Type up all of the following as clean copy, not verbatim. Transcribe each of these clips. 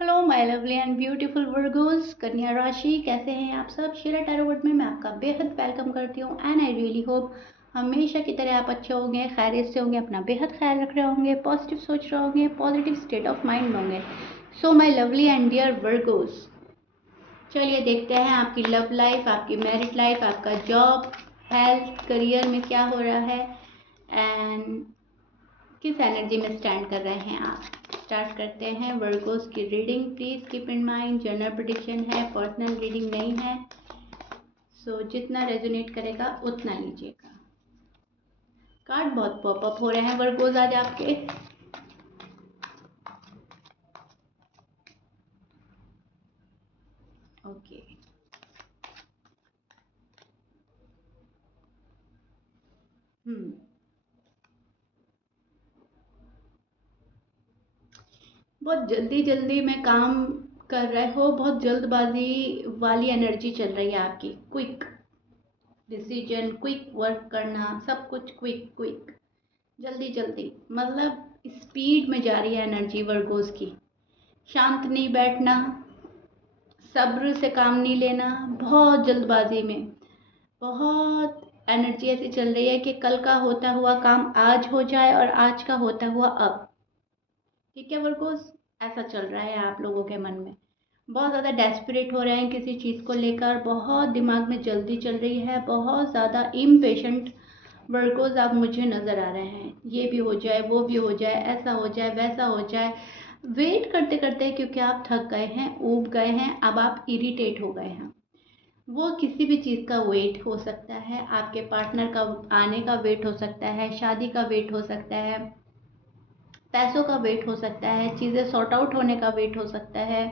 Hello my lovely and beautiful Virgo's, कन्या राशि, कैसे हैं आप सब। शेरा टैरो वर्ड में मैं आपका बेहद वेलकम करती हूँ एंड आई रियली होप हमेशा की तरह आप अच्छे होंगे, खैरियत से होंगे, अपना बेहद ख्याल रख रहे होंगे, पॉजिटिव सोच रहे होंगे, पॉजिटिव स्टेट ऑफ माइंड में होंगे। So my lovely and dear Virgos, चलिए देखते हैं आपकी लव लाइफ, आपकी मैरिड लाइफ, आपका जॉब, हेल्थ, करियर में क्या हो रहा है एंड किस एनर्जी में स्टैंड कर रहे हैं आप। स्टार्ट करते हैं वर्गोस की reading. Please keep in mind general prediction है, पर्सनल रीडिंग नहीं है। सो जितना रेजोनेट करेगा उतना लीजिएगा। कार्ड बहुत पॉपअप हो रहे हैं वर्गोस आज आपके। ओके, हम्म बहुत जल्दी जल्दी में काम कर रहे हो, बहुत जल्दबाजी वाली एनर्जी चल रही है आपकी। क्विक डिसीजन, क्विक वर्क करना, सब कुछ क्विक क्विक, जल्दी जल्दी, मतलब स्पीड में जा रही है एनर्जी वर्गोस की। शांत नहीं बैठना, सब्र से काम नहीं लेना, बहुत जल्दबाजी में, बहुत एनर्जी ऐसी चल रही है कि कल का होता हुआ काम आज हो जाए और आज का होता हुआ अब। ठीक है वर्गोस, ऐसा चल रहा है आप लोगों के मन में। बहुत ज़्यादा डेस्परेट हो रहे हैं किसी चीज़ को लेकर, बहुत दिमाग में जल्दी चल रही है, बहुत ज़्यादा इम्पेशेंट वर्गोस आप मुझे नज़र आ रहे हैं। ये भी हो जाए, वो भी हो जाए, ऐसा हो जाए, वैसा हो जाए, वेट करते करते, क्योंकि आप थक गए हैं, ऊब गए हैं, अब आप इरिटेट हो गए हैं। वो किसी भी चीज़ का वेट हो सकता है, आपके पार्टनर का आने का वेट हो सकता है, शादी का वेट हो सकता है, पैसों का वेट हो सकता है, चीज़ें सॉर्ट आउट होने का वेट हो सकता है,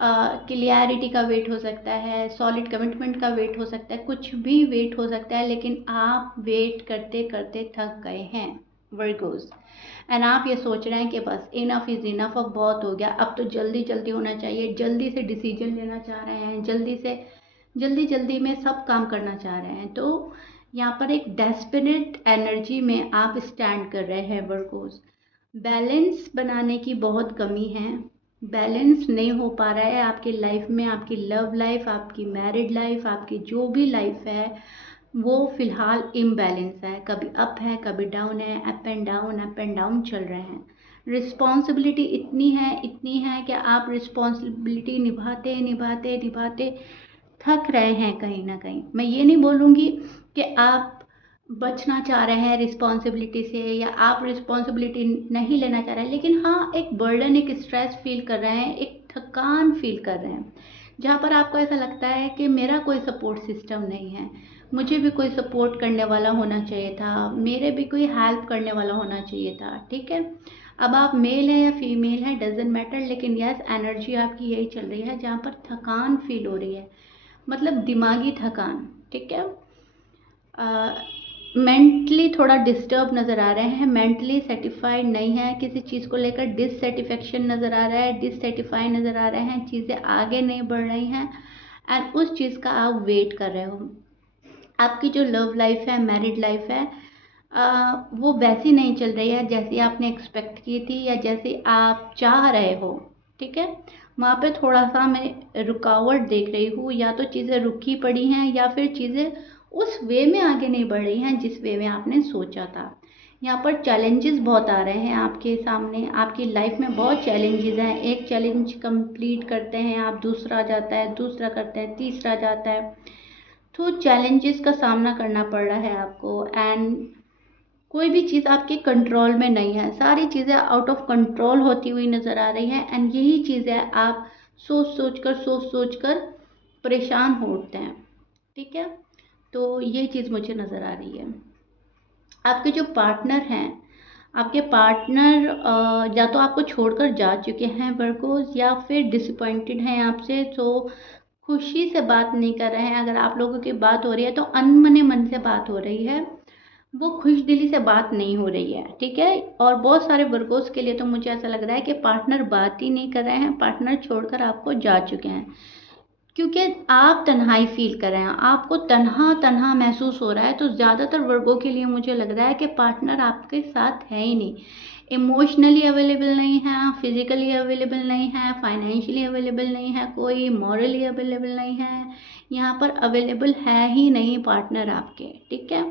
क्लियरिटी का वेट हो सकता है, सॉलिड कमिटमेंट का वेट हो सकता है, कुछ भी वेट हो सकता है, लेकिन आप वेट करते करते थक गए हैं वर्गोस। एंड आप ये सोच रहे हैं कि बस इनफ इज़ इनफ, अब बहुत हो गया, अब तो जल्दी जल्दी होना चाहिए, जल्दी से डिसीजन लेना चाह रहे हैं, जल्दी से जल्दी जल्दी में सब काम करना चाह रहे हैं। तो यहाँ पर एक डेस्परेट एनर्जी में आप स्टैंड कर रहे हैं वर्गोस। बैलेंस बनाने की बहुत कमी है, बैलेंस नहीं हो पा रहा है आपकी लाइफ में, आपकी लव लाइफ, आपकी मैरिड लाइफ, आपकी जो भी लाइफ है वो फिलहाल इम्बैलेंस है। कभी अप है, कभी डाउन है, अप एंड डाउन चल रहे हैं। रिस्पॉन्सिबिलिटी इतनी है कि आप रिस्पॉन्सिबिलिटी निभाते निभाते निभाते थक रहे हैं कहीं ना कहीं। मैं ये नहीं बोलूँगी कि आप बचना चाह रहे हैं रिस्पॉन्सिबिलिटी से या आप रिस्पॉन्सिबिलिटी नहीं लेना चाह रहे हैं, लेकिन हाँ एक बर्डन, एक स्ट्रेस फील कर रहे हैं, एक थकान फील कर रहे हैं, जहाँ पर आपको ऐसा लगता है कि मेरा कोई सपोर्ट सिस्टम नहीं है, मुझे भी कोई सपोर्ट करने वाला होना चाहिए था, मेरे भी कोई हेल्प करने वाला होना चाहिए था। ठीक है, अब आप मेल हैं या फीमेल हैं डजेंट मैटर, लेकिन यस एनर्जी आपकी यही चल रही है जहाँ पर थकान फील हो रही है, मतलब दिमागी थकान। ठीक है, मेंटली थोड़ा डिस्टर्ब नज़र आ रहे हैं, मेंटली सेटिस्फाइड नहीं है किसी चीज़ को लेकर, डिससेटिस्फेक्शन नज़र आ रहा है, डिससेटिस्फाई नज़र आ रहे हैं, चीज़ें आगे नहीं बढ़ रही हैं एंड उस चीज़ का आप वेट कर रहे हो। आपकी जो लव लाइफ है, मैरिड लाइफ है, वो वैसी नहीं चल रही है जैसी आपने एक्सपेक्ट की थी या जैसी आप चाह रहे हो। ठीक है, वहाँ पे थोड़ा सा मैं रुकावट देख रही हूँ, या तो चीज़ें रुकी पड़ी हैं या फिर चीज़ें उस वे में आगे नहीं बढ़ रही हैं जिस वे में आपने सोचा था। यहाँ पर चैलेंजेस बहुत आ रहे हैं आपके सामने, आपकी लाइफ में बहुत चैलेंजेस हैं। एक चैलेंज कंप्लीट करते हैं आप, दूसरा आ जाता है, दूसरा करते हैं, तीसरा जाता है, तो चैलेंजेस का सामना करना पड़ रहा है आपको एंड कोई भी चीज़ आपके कंट्रोल में नहीं है, सारी चीज़ें आउट ऑफ कंट्रोल होती हुई नज़र आ रही हैं एंड यही चीज़ें आप सोच सोच कर परेशान हो उठते हैं। ठीक है, तो ये चीज़ मुझे नज़र आ रही है। आपके जो पार्टनर हैं, आपके पार्टनर या तो आपको छोड़कर जा चुके हैं वर्गोस, या फिर डिसअपॉइंटेड हैं आपसे, तो खुशी से बात नहीं कर रहे हैं। अगर आप लोगों की बात हो रही है तो अनमने मन से बात हो रही है, वो खुश दिली से बात नहीं हो रही है। ठीक है, और बहुत सारे वर्गोस के लिए तो मुझे ऐसा लग रहा है कि पार्टनर बात ही नहीं कर रहे हैं, पार्टनर छोड़कर आपको जा चुके हैं, क्योंकि आप तन्हाई फील कर रहे हैं, आपको तन्हा तन्हा महसूस हो रहा है। तो ज़्यादातर वर्गों के लिए मुझे लग रहा है कि पार्टनर आपके साथ है ही नहीं। इमोशनली अवेलेबल नहीं है, फिजिकली अवेलेबल नहीं है, फाइनेंशियली अवेलेबल नहीं है, कोई मॉरली अवेलेबल नहीं है, यहाँ पर अवेलेबल है ही नहीं पार्टनर आपके, ठीक है।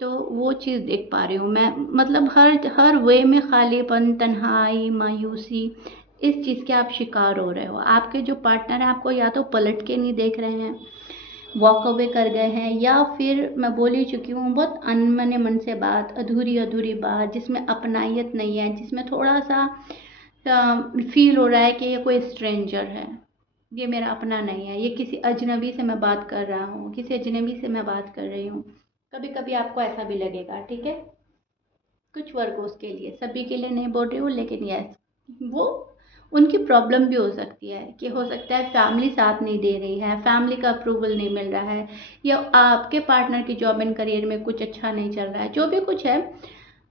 तो वो चीज़ देख पा रही हूँ मैं, मतलब हर हर वे में खालीपन, तन्हाई, मायूसी, इस चीज़ के आप शिकार हो रहे हो। आपके जो पार्टनर है आपको या तो पलट के नहीं देख रहे हैं, वॉक अवे कर गए हैं, या फिर मैं बोल ही चुकी हूँ बहुत अनमने मन से बात, अधूरी अधूरी बात जिसमें अपनायत नहीं है, जिसमें थोड़ा सा फील हो रहा है कि ये कोई स्ट्रेंजर है, ये मेरा अपना नहीं है, ये किसी अजनबी से मैं बात कर रहा हूँ, किसी अजनबी से मैं बात कर रही हूँ। कभी कभी आपको ऐसा भी लगेगा, ठीक है। कुछ वर्गों के लिए, सभी के लिए नहीं बोल रही हूँ, लेकिन यस, वो उनकी प्रॉब्लम भी हो सकती है कि हो सकता है फैमिली साथ नहीं दे रही है, फैमिली का अप्रूवल नहीं मिल रहा है, या आपके पार्टनर की जॉब एंड करियर में कुछ अच्छा नहीं चल रहा है, जो भी कुछ है।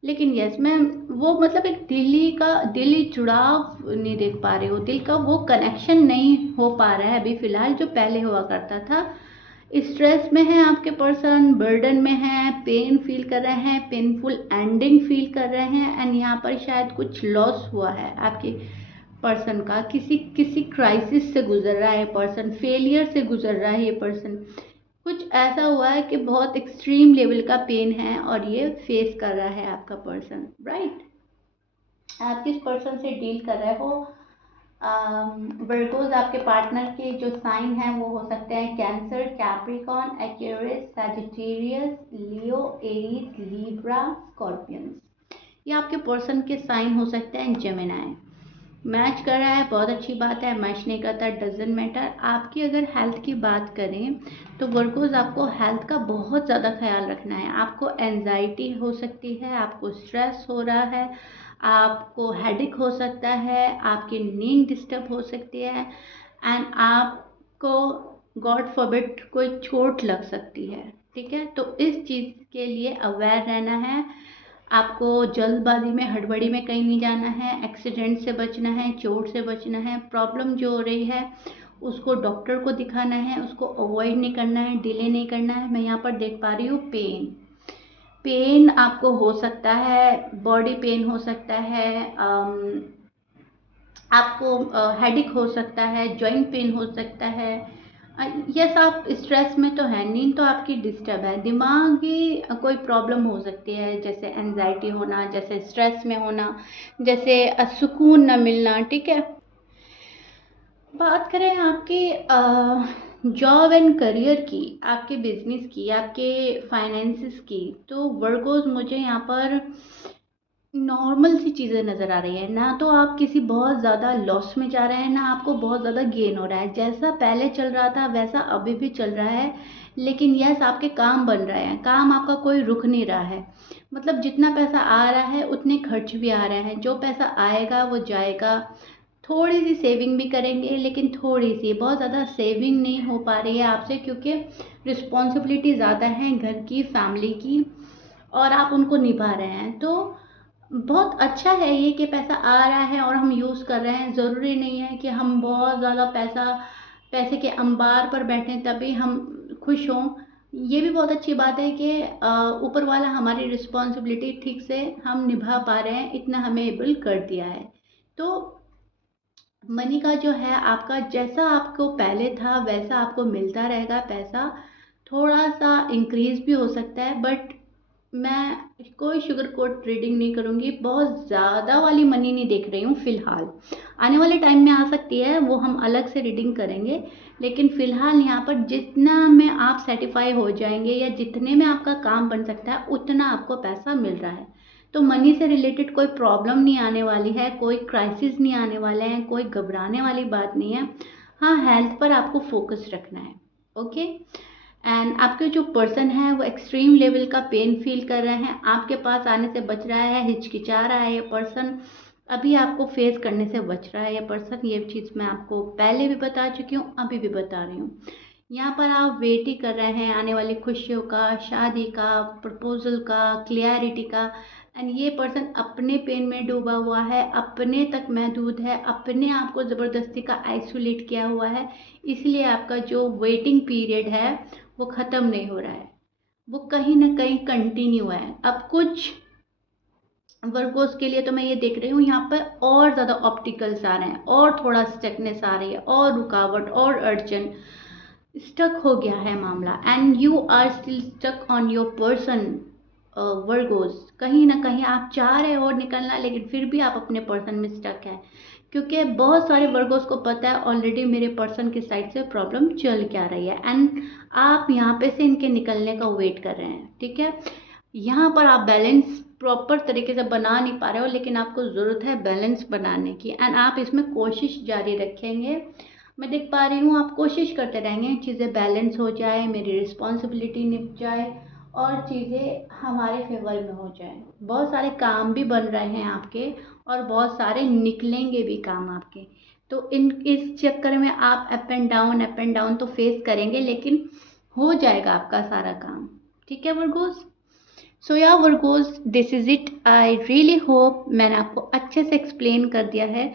लेकिन यस, मैं वो मतलब एक दिली जुड़ाव नहीं देख पा रही हूँ, दिल का वो कनेक्शन नहीं हो पा रहा है अभी फ़िलहाल, जो पहले हुआ करता था। स्ट्रेस में है आपके पर्सन, बर्डन में है, पेन फील कर रहे हैं, पेनफुल एंडिंग फील कर रहे हैं, एंड यहाँ पर शायद कुछ लॉस हुआ है आपके पर्सन का, किसी किसी क्राइसिस से गुजर रहा है पर्सन, फेलियर से गुजर रहा है ये पर्सन, कुछ ऐसा हुआ है कि बहुत एक्सट्रीम लेवल का पेन है और ये फेस कर रहा है आपका पर्सन, राइट। आप किस पर्सन से डील कर रहे हो? वर्गोज आपके पार्टनर के जो साइन हैं वो हो सकते हैं कैंसर, कैप्रिकॉन, एक्वेरियस, सैजिटेरियस, लियो, एरीज, लीब्रा, स्कॉर्पियंस। ये आपके पर्सन के साइन हो सकते हैं। जेमिनाई मैच कर रहा है, बहुत अच्छी बात है। मैच नहीं करता, डजेंट मैटर। आपकी अगर हेल्थ की बात करें तो वर्गोज आपको हेल्थ का बहुत ज़्यादा ख्याल रखना है। आपको एंजाइटी हो सकती है, आपको स्ट्रेस हो रहा है, आपको हेडेक हो सकता है, आपकी नींद डिस्टर्ब हो सकती है, एंड आपको गॉड फॉरबिड कोई चोट लग सकती है, ठीक है। तो इस चीज़ के लिए अवेयर रहना है। आपको जल्दबाजी में, हड़बड़ी में कहीं नहीं जाना है, एक्सीडेंट से बचना है, चोट से बचना है। प्रॉब्लम जो हो रही है उसको डॉक्टर को दिखाना है, उसको अवॉइड नहीं करना है, डिले नहीं करना है। मैं यहाँ पर देख पा रही हूँ पेन, पेन आपको हो सकता है, बॉडी पेन हो सकता है, आपको हेडेक हो सकता है, जॉइंट पेन हो सकता है। यस, आप स्ट्रेस में तो है, नींद तो आपकी डिस्टर्ब है, दिमागी कोई प्रॉब्लम हो सकती है, जैसे एनजाइटी होना, जैसे स्ट्रेस में होना, जैसे सुकून न मिलना, ठीक है। बात करें आपके जॉब एंड करियर की, आपके बिजनेस की, आपके फाइनेंसिस की, तो वर्गोज मुझे यहाँ पर नॉर्मल सी चीज़ें नज़र आ रही है। ना तो आप किसी बहुत ज़्यादा लॉस में जा रहे हैं, ना आपको बहुत ज़्यादा गेन हो रहा है। जैसा पहले चल रहा था वैसा अभी भी चल रहा है, लेकिन यस, आपके काम बन रहे हैं, काम आपका कोई रुक नहीं रहा है। मतलब जितना पैसा आ रहा है उतने खर्च भी आ रहे हैं, जो पैसा आएगा वो जाएगा। थोड़ी सी सेविंग भी करेंगे, लेकिन थोड़ी सी, बहुत ज़्यादा सेविंग नहीं हो पा रही है आपसे, क्योंकि रिस्पॉन्सिबिलिटी ज़्यादा है घर की, फैमिली की, और आप उनको निभा रहे हैं। तो बहुत अच्छा है ये कि पैसा आ रहा है और हम यूज़ कर रहे हैं। ज़रूरी नहीं है कि हम बहुत ज़्यादा पैसे के अंबार पर बैठें तभी हम खुश हों। ये भी बहुत अच्छी बात है कि ऊपर वाला हमारी रिस्पॉन्सिबिलिटी ठीक से हम निभा पा रहे हैं, इतना हमें एबल कर दिया है। तो मनी का जो है आपका, जैसा आपको पहले था वैसा आपको मिलता रहेगा पैसा। थोड़ा सा इंक्रीज भी हो सकता है, बट मैं कोई शुगर कोट रीडिंग नहीं करूँगी, बहुत ज़्यादा वाली मनी नहीं देख रही हूँ फ़िलहाल। आने वाले टाइम में आ सकती है, वो हम अलग से रीडिंग करेंगे, लेकिन फ़िलहाल यहाँ पर जितना में आप सेटिस्फाई हो जाएंगे या जितने में आपका काम बन सकता है उतना आपको पैसा मिल रहा है। तो मनी से रिलेटेड कोई प्रॉब्लम नहीं आने वाली है, कोई क्राइसिस नहीं आने वाले हैं, कोई घबराने वाली बात नहीं है। हाँ, हेल्थ पर आपको फोकस रखना है, ओके। एंड आपके जो पर्सन है वो एक्सट्रीम लेवल का पेन फील कर रहे हैं, आपके पास आने से बच रहा है, हिचकिचा रहा है ये पर्सन, अभी आपको फेस करने से बच रहा है ये पर्सन। ये चीज़ मैं आपको पहले भी बता चुकी हूँ, अभी भी बता रही हूँ। यहाँ पर आप वेट ही कर रहे हैं आने वाली खुशियों का, शादी का, प्रपोजल का, क्लियरिटी का। एंड ये पर्सन अपने पेन में डूबा हुआ है, अपने तक महदूद है, अपने आप को ज़बरदस्ती का आइसोलेट किया हुआ है, इसलिए आपका जो वेटिंग पीरियड है वो ख़त्म नहीं हो रहा है, वो कहीं ना कहीं कंटिन्यू है। अब कुछ वर्गोस के लिए तो मैं ये देख रही हूँ यहाँ पर और ज़्यादा ऑप्टिकल्स आ रहे हैं, और थोड़ा स्टकनेस आ रही है, और रुकावट और अड़चन, स्टक हो गया है मामला, and you are still stuck on your person. Virgos, कहीं ना कहीं आप चाह रहे हो निकलना, लेकिन फिर भी आप अपने पर्सन में स्टक है, क्योंकि बहुत सारे वर्गोस को पता है ऑलरेडी मेरे पर्सन की साइड से प्रॉब्लम चल क्या रही है, एंड आप यहाँ पे से इनके निकलने का वेट कर रहे हैं। ठीक है, यहाँ पर आप बैलेंस प्रॉपर तरीके से बना नहीं पा रहे हो, लेकिन आपको ज़रूरत है बैलेंस बनाने की, एंड आप इसमें कोशिश जारी रखेंगे। मैं देख पा रही हूँ आप कोशिश करते रहेंगे, चीज़ें बैलेंस हो जाए, मेरी रिस्पॉन्सिबिलिटी निप जाए, और चीज़ें हमारे फेवर में हो जाए। बहुत सारे काम भी बन रहे हैं आपके, और बहुत सारे निकलेंगे भी काम आपके। तो इस चक्कर में आप अप एंड डाउन तो फेस करेंगे, लेकिन हो जाएगा आपका सारा काम। ठीक है वर्गोस? सो या Virgo's, this is it. I really hope मैंने आपको अच्छे से एक्सप्लेन कर दिया है।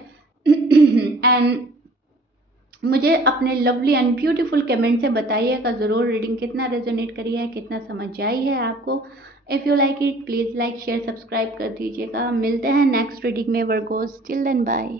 एंड मुझे अपने लवली एंड ब्यूटीफुल कमेंट से बताइएगा ज़रूर रीडिंग कितना रेजोनेट करी है, कितना समझ आई है आपको। If you like it please like share subscribe कर दीजिएगा। मिलते हैं नेक्स्ट रीडिंग में वर्गोस, टिल देन बाय।